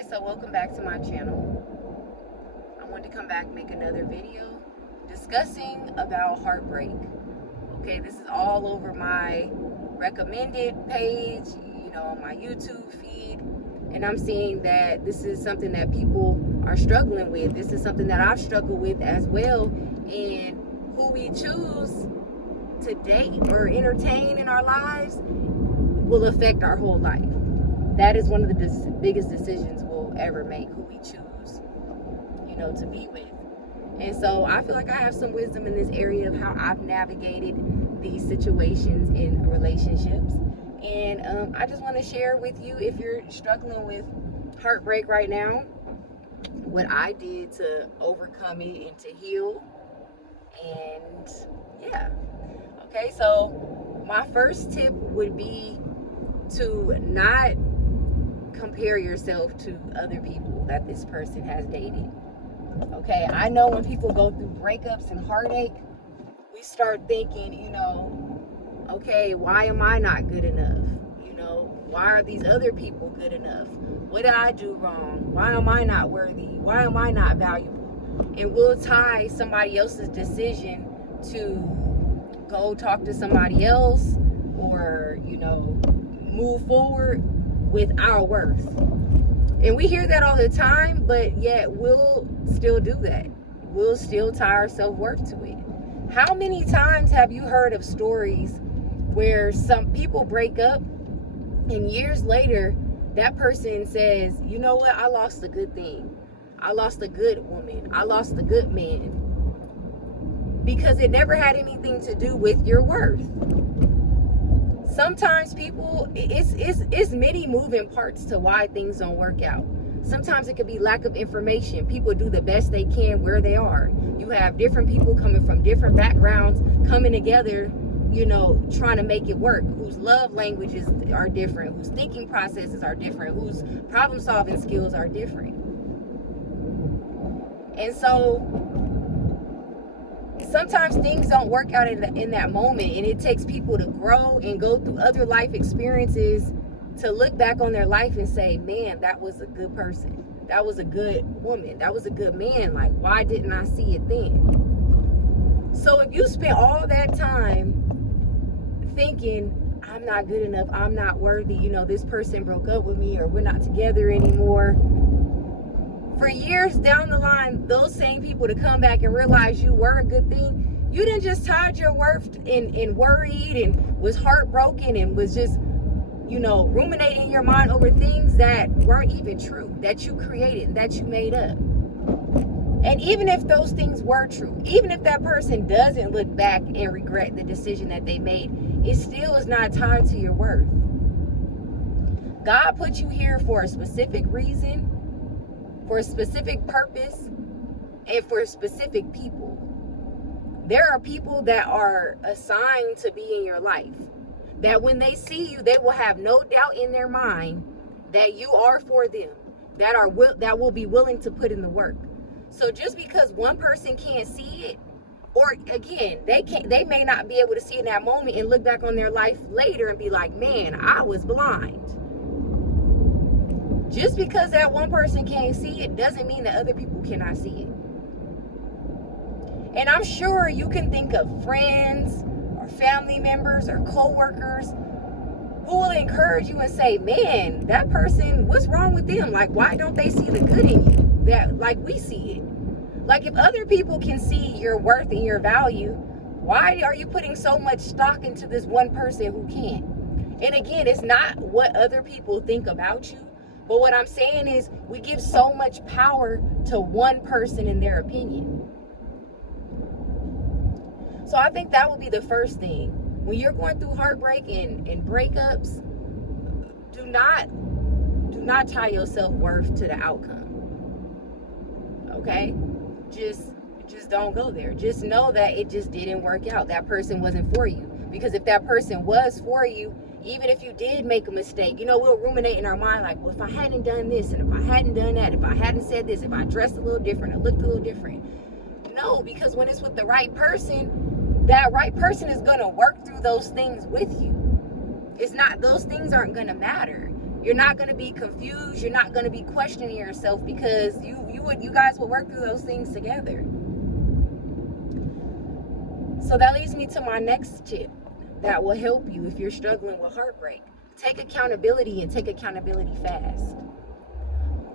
Okay, so welcome back to my channel. I wanted to come back and make another video discussing about heartbreak. Okay, this is all over my recommended page, on my YouTube feed, and I'm seeing that this is something that people are struggling with. This is something that I've struggled with as well, and who we choose to date or entertain in our lives will affect our whole life. That is one of the biggest decisions we'll ever make, who we choose, to be with. And so I feel like I have some wisdom in this area of how I've navigated these situations in relationships. And I just want to share with you, if you're struggling with heartbreak right now, what I did to overcome it and to heal. And yeah. Okay, so my first tip would be to not compare yourself to other people that this person has dated. Okay, I know when people go through breakups and heartache, we start thinking, okay, why am I not good enough? Why are these other people good enough? What did I do wrong? Why am I not worthy? Why am I not valuable? And we'll tie somebody else's decision to go talk to somebody else or, move forward with our worth. And we hear that all the time, but yet we'll still do that. We'll still tie our self-worth to it. How many times have you heard of stories where some people break up and years later that person says, you know what, I lost a good thing. I lost a good woman. I lost a good man. Because it never had anything to do with your worth. Sometimes people, it's many moving parts to why things don't work out. Sometimes it could be lack of information. People do the best they can where they are. You have different people coming from different backgrounds, coming together, trying to make it work, whose love languages are different, whose thinking processes are different, whose problem solving skills are different. And so sometimes things don't work out in that moment, and it takes people to grow and go through other life experiences to look back on their life and say, man, that was a good person. That was a good woman. That was a good man. Like, why didn't I see it then? So if you spend all that time thinking, I'm not good enough, I'm not worthy, this person broke up with me or we're not together anymore, for years down the line, those same people to come back and realize you were a good thing, you didn't just tied your worth and worried and was heartbroken and was just, ruminating in your mind over things that weren't even true, that you created, that you made up. And even if those things were true, even if that person doesn't look back and regret the decision that they made, it still is not tied to your worth. God put you here for a specific reason, for a specific purpose, and for specific people. There are people that are assigned to be in your life, that when they see you, they will have no doubt in their mind that you are for them, that will be willing to put in the work. So just because one person can't see it, or again, they may not be able to see it in that moment and look back on their life later and be like, man, I was blind. Just because that one person can't see it doesn't mean that other people cannot see it. And I'm sure you can think of friends or family members or co-workers who will encourage you and say, man, that person, what's wrong with them? Like, why don't they see the good in you that like we see it? Like, if other people can see your worth and your value, why are you putting so much stock into this one person who can't? And again, it's not what other people think about you. But what I'm saying is we give so much power to one person and their opinion. So I think that would be the first thing. When you're going through heartbreak and breakups, do not tie your self-worth to the outcome. Okay? Just don't go there. Just know that it just didn't work out. That person wasn't for you. Because if that person was for you, even if you did make a mistake, we'll ruminate in our mind like, well, if I hadn't done this and if I hadn't done that, if I hadn't said this, if I dressed a little different, or looked a little different. No, because when it's with the right person, that right person is going to work through those things with you. Those things aren't going to matter. You're not going to be confused. You're not going to be questioning yourself, because you guys will work through those things together. So that leads me to my next tip that will help you if you're struggling with heartbreak. Take accountability, and take accountability fast.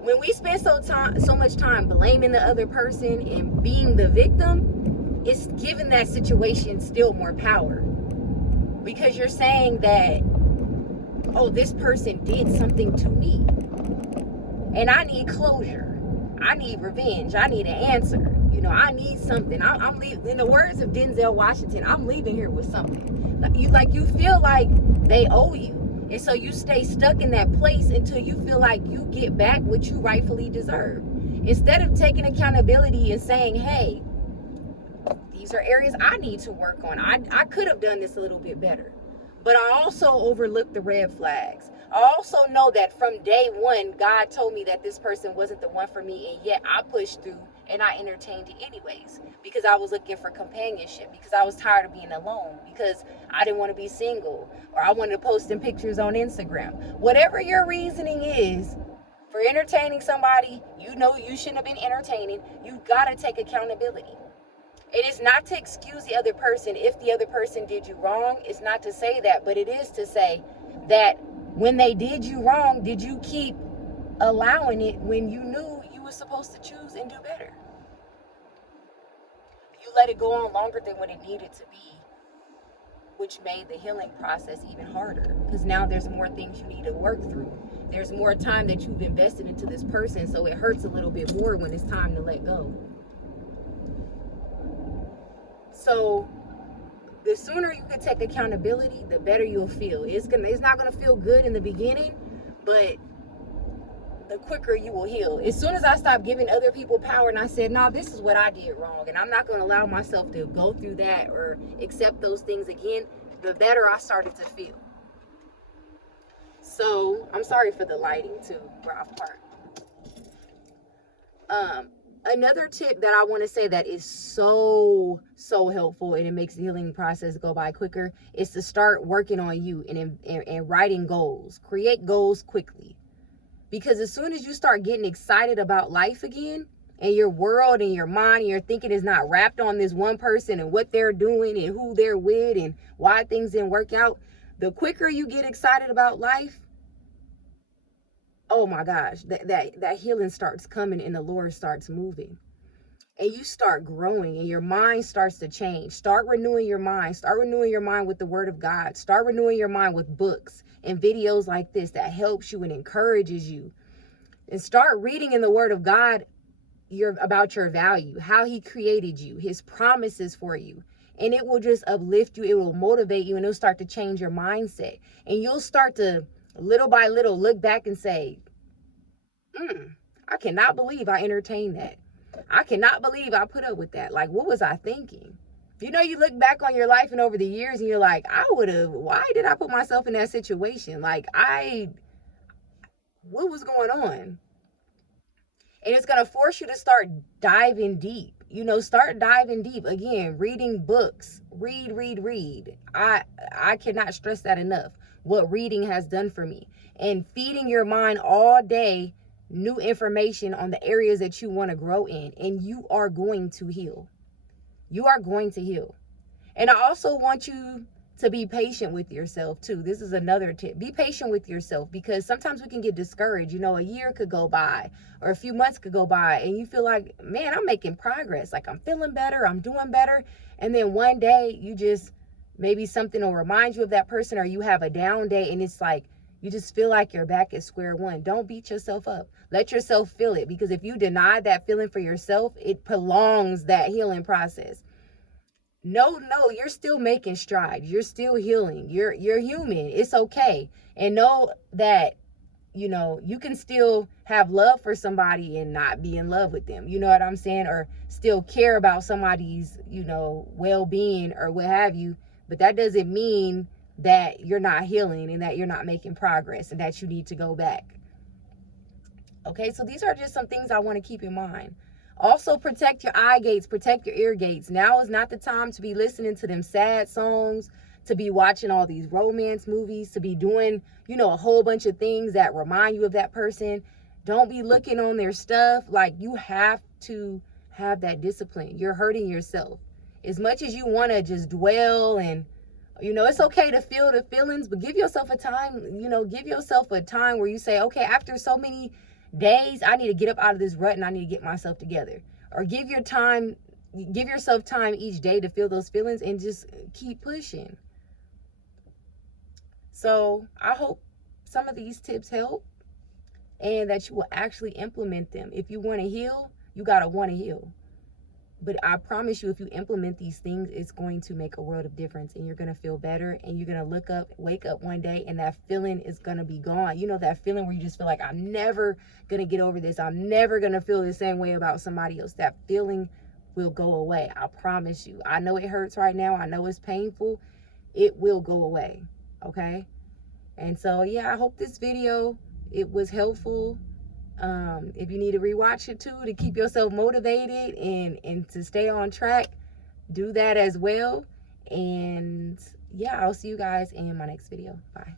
When we spend so much time blaming the other person and being the victim, it's giving that situation still more power. Because you're saying that, oh, this person did something to me, and I need closure. I need revenge. I need an answer. I need something. I'm leaving. In the words of Denzel Washington, I'm leaving here with something. You feel like they owe you. And so you stay stuck in that place until you feel like you get back what you rightfully deserve. Instead of taking accountability and saying, hey, these are areas I need to work on. I could have done this a little bit better. But I also overlooked the red flags. I also know that from day one, God told me that this person wasn't the one for me, and yet I pushed through and I entertained it anyways, because I was looking for companionship, because I was tired of being alone, because I didn't want to be single, or I wanted to post in pictures on Instagram. Whatever your reasoning is for entertaining somebody you shouldn't have been entertaining, you gotta take accountability. It is not to excuse the other person if the other person did you wrong. It's not to say that, but it is to say that when they did you wrong, did you keep allowing it when you knew you were supposed to choose and do better? You let it go on longer than what it needed to be, which made the healing process even harder, because now there's more things you need to work through. There's more time that you've invested into this person, so it hurts a little bit more when it's time to let go. So the sooner you can take accountability, the better you'll feel. It's not gonna feel good in the beginning, but the quicker you will heal. As soon as I stopped giving other people power and I said, no, this is what I did wrong, and I'm not gonna allow myself to go through that or accept those things again, the better I started to feel. So I'm sorry for the lighting too, Ralph Park. Another tip that I want to say that is so helpful, and it makes the healing process go by quicker, is to start working on you and writing goals. Create goals quickly. Because as soon as you start getting excited about life again, and your world and your mind and your thinking is not wrapped on this one person and what they're doing and who they're with and why things didn't work out, the quicker you get excited about life, oh my gosh, that healing starts coming and the Lord starts moving. And you start growing and your mind starts to change. Start renewing your mind. Start renewing your mind with the Word of God. Start renewing your mind with books and videos like this that helps you and encourages you. And start reading in the Word of God about your value, how He created you, His promises for you. And it will just uplift you. It will motivate you, and it'll start to change your mindset. And you'll start to, little by little, look back and say, I cannot believe I entertained that. I cannot believe I put up with that. Like, what was I thinking? You look back on your life and over the years and you're like, why did I put myself in that situation? Like, what was going on? And it's going to force you to start diving deep. Start diving deep. Again, reading books. Read. I cannot stress that enough, what reading has done for me. And feeding your mind all day new information on the areas that you want to grow in. And you are going to heal. You are going to heal. And I also want you to be patient with yourself too. This is another tip. Be patient with yourself, because sometimes we can get discouraged. A year could go by or a few months could go by and you feel like, man, I'm making progress. Like, I'm feeling better. I'm doing better. And then one day maybe something will remind you of that person, or you have a down day and it's like, you just feel like you're back at square one. Don't beat yourself up. Let yourself feel it, because if you deny that feeling for yourself, it prolongs that healing process. No, you're still making strides. You're still healing. You're human. It's okay. And know that, you can still have love for somebody and not be in love with them. You know what I'm saying? Or still care about somebody's, well-being or what have you. But that doesn't mean that you're not healing and that you're not making progress and that you need to go back. Okay, so these are just some things I want to keep in mind. Also, protect your eye gates, protect your ear gates. Now is not the time to be listening to them sad songs, to be watching all these romance movies, to be doing, you know, a whole bunch of things that remind you of that person. Don't be looking on their stuff. Like, you have to have that discipline. You're hurting yourself. As much as you want to just dwell and, you know, it's okay to feel the feelings, but give yourself a time, you know, give yourself a time where you say, okay, after so many days, I need to get up out of this rut and I need to get myself together. Or give yourself time each day to feel those feelings and just keep pushing. So I hope some of these tips help and that you will actually implement them. If you want to heal, you got to want to heal. But I promise you, if you implement these things, it's going to make a world of difference, and you're going to feel better, and you're going to wake up one day, and that feeling is going to be gone. You know, that feeling where you just feel like, I'm never going to get over this. I'm never going to feel the same way about somebody else. That feeling will go away. I promise you. I know it hurts right now. I know it's painful. It will go away. Okay? And so, yeah, I hope this video, it was helpful. If you need to rewatch it too to keep yourself motivated and to stay on track, do that as well. And yeah, I'll see you guys in my next video. Bye.